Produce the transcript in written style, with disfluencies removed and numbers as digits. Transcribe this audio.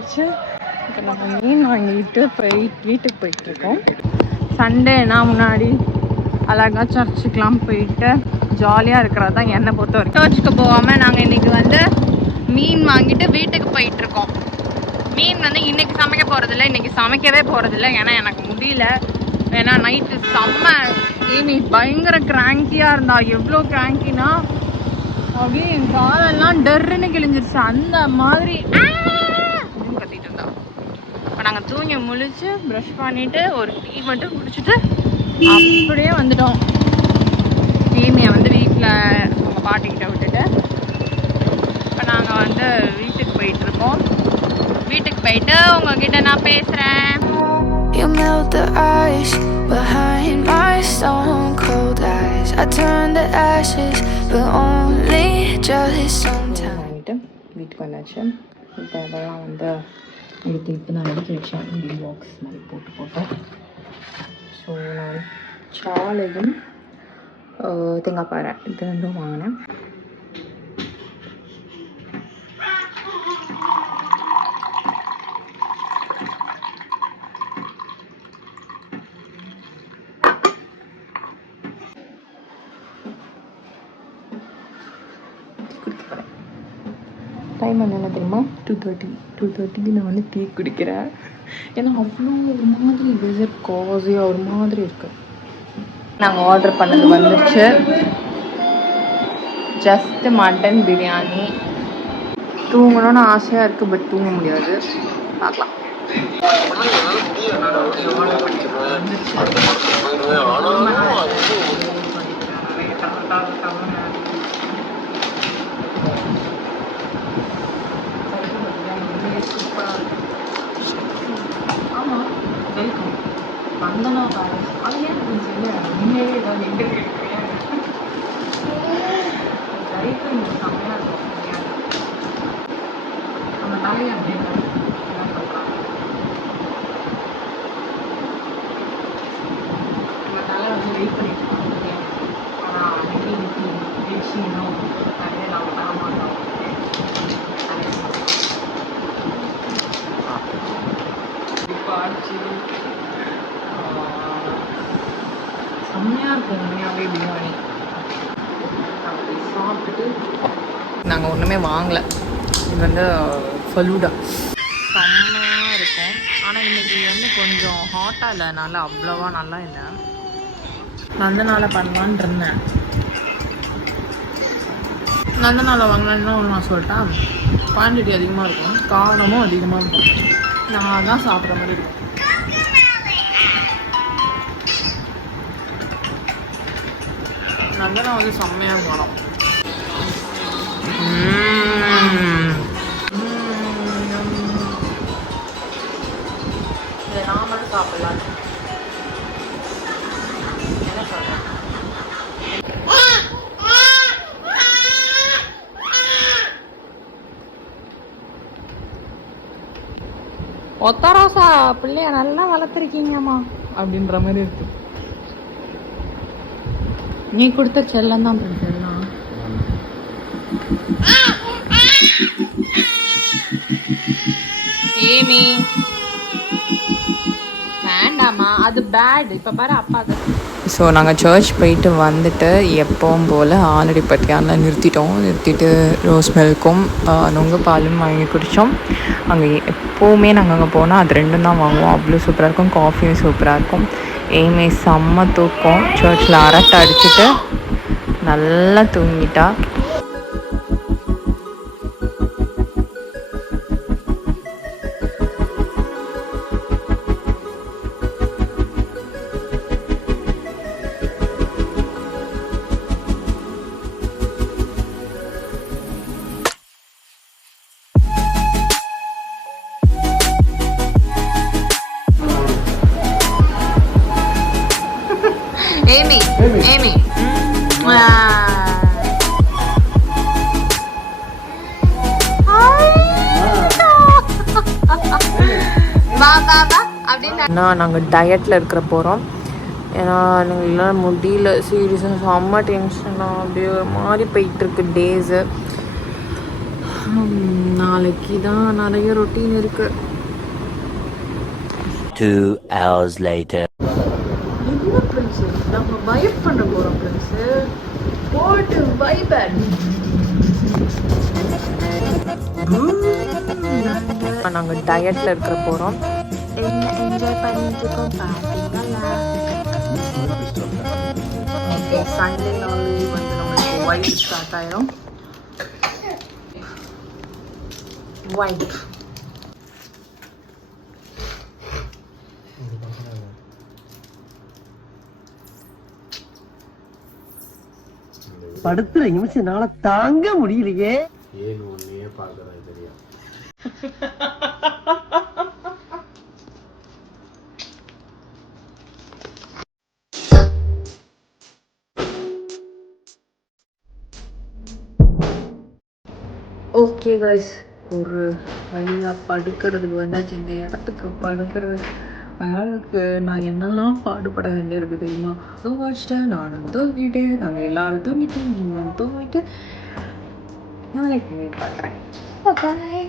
ஆயிடுச்சு. இப்போ நம்ம மீன் வாங்கிட்டு வீட்டுக்கு போயிட்டுருக்கோம். சண்டேனா முன்னாடி அழகாக சர்ச்சுக்கெலாம் போயிட்டு ஜாலியாக இருக்கிறது தான் என்னை பொறுத்த வரைக்கும். சர்ச்சுக்கு போகாமல் நாங்கள் இன்றைக்கி வந்து மீன் வாங்கிட்டு வீட்டுக்கு போயிட்டுருக்கோம். மீன் வந்து இன்றைக்கி சமைக்க போகிறதில்ல, இன்றைக்கி சமைக்கவே போகிறதில்ல. ஏன்னா எனக்கு முடியல. ஏன்னா நைட்டு செம்ம ஏமி பயங்கர கிராங்கியாக இருந்தா. எவ்வளோ கிராங்கினா அப்படியே என் காலெல்லாம் டர்ன்னு கிழிஞ்சிருச்சு. அந்த மாதிரி கத்திட்டு இருந்தா. இப்போ நாங்கள் தூங்கி முழிச்சு ப்ரஷ் பண்ணிவிட்டு ஒரு டீ மட்டும் குடிச்சிட்டு அப்படியே வந்துட்டோம். ஏமியை வந்து வீட்டில் அவங்க பாட்டிக்கிட்ட விட்டுட்டு இப்போ நாங்கள் வந்து வீட்டுக்கு போயிட்டுருக்கோம். வீட்டுக்கு போயிட்டு உங்ககிட்ட நான் பேசுகிறேன். You melt the ice behind my stone cold eyes. I turn to ashes, but only just sometimes. வாங்கிட்டு வீட்டுக்கு வந்தாச்சு. இப்போ அதெல்லாம் வந்து எடுத்து இப்போ நான் எடுத்து வச்சேன். இப்படி பாக்ஸ் மாதிரி போட்டு ஸோ நான் சாலையும் தேங்காய் பாறை இது ரெண்டும் வாங்கினேன். டைம் என்ன தெரியுமா? 2:30 நான் வந்து டீ குடிக்கிறேன். ஏன்னா அவ்வளோ ஒரு மாதிரி வெதர் காஸியாக ஒரு மாதிரி இருக்குது. நாங்கள் ஆர்டர் பண்ணது வந்துருச்சு. Just mutton biryani. தூங்கணும்னு ஆசையாக இருக்குது, பட் தூங்க முடியாது. பார்க்கலாம். ஆமாம், வெல்கம். வந்தனா பேலஸ். அது ஏன் இல்லை முன்னேயே ஏதாவது எங்கே இருக்கிறேன் லைஃப் இங்கே செம்மையாக இருக்கும். நம்ம தலையை அப்படின்னு என்ன சொல்கிறாங்க, நம்ம தலை வந்து வெயிட் பண்ணிட்டு இருக்கோம். ஆனால் அன்னைக்கு பேசினோம் நிறைய நம்ம தர மாட்டோம். செம்மையாக இருக்கும் உண்மையாகவே பிரியாணி. அப்படி சாப்பிட்டுட்டு நாங்கள் ஒன்றுமே வாங்கலை. இது வந்து ஃபலூடா செம்மையாக இருக்கும். ஆனால் இன்றைக்கி வந்து கொஞ்சம் ஹாட்டாக இல்லைனால அவ்வளோவா நல்லா இல்லை. நந்தனால பண்ணலான் இருந்தேன். நந்தனால வாங்கினா ஒன்று நான் சொல்லிட்டேன், குவான்டிட்டி அதிகமாக இருக்கும், காரணமும் அதிகமாக இருக்கும். நான் தான் சாப்பிட்ற மாதிரி இருக்கும். நந்தனா வந்து செம்மையாக காணும். இதை நாமளும் சாப்பிடலாம். என்ன சொல்கிறேன்? ஒத்தரோசா பிள்ளைய நல்லா வளர்த்துருக்கீங்கம்மா அப்படின்ற மாதிரி இருக்கு. நீ கொடுத்த செல்லம் தான் செல்லம். ஏமி வேண்டாமா, அது பேட். இப்போ பாரு அப்பா. ஸோ நாங்கள் சர்ச் போயிட்டு வந்துட்டு எப்பவும் போல் ஆல்ரெடி பற்றியானில் நிறுத்திட்டு ரோஸ் மில்க்கும் நொங்கு பாலும் வாங்கி குடித்தோம். அங்கே எப்போவுமே நாங்கள் அங்கே போனால் அது ரெண்டும் தான் வாங்குவோம். அவ்வளோ சூப்பராக இருக்கும். காஃபியும் சூப்பராக இருக்கும். ஏமே செம்ம தூக்கம். சர்ச்சில் அரட்டை அடிச்சுட்டு நல்லா தூங்கிட்டா. Amy. நாங்கள் டயட்டில் இருக்கிற போகிறோம். ஏன்னா எங்களால் முடியல. சீரியஸாக செம்ம டென்ஷனாக அப்படியே ஒரு மாதிரி போயிட்டுருக்கு டேஸு. நாளைக்கு தான் நிறைய ரொட்டீன் இருக்கு. 2 hours later. என்ன ஃப்ரெண்ட்ஸு, நம்ம வைப் பண்ண போகிறோம் ஃப்ரெண்ட்ஸு. போட்டு வைபர் நாங்கள் டயட்டில் இருக்கிற போகிறோம். என்ன என்ஜாய் பண்ணிட்டு இருக்கோம் பார்த்தீங்களா? ஓகே, சண்டே நாள் வந்து நம்மளுக்கு வைப் ஸ்டார்ட் ஆயிரும். வைப் படுத்துற நிமிஷம்னால தாங்க முடியலையே. ஏன் ஒன்னையே பார்க்கறேன் தெரியும். ஓகே கைஸ், ஒரு வழியாக படுக்கிறதுக்கு வந்தாச்சு. இந்த இடத்துக்கு படுக்கிறது அதனால நான் என்னெல்லாம் பாடுபட வேண்டியிருக்கு தெரியுமா? தூங்கிட்டேன், நானும் தூங்கிட்டேன், நாங்கள் எல்லாரும் தூங்கிட்டேன், நீங்களும் தூங்கிட்டு நாளைக்கு பார்க்குறேன். பாய்.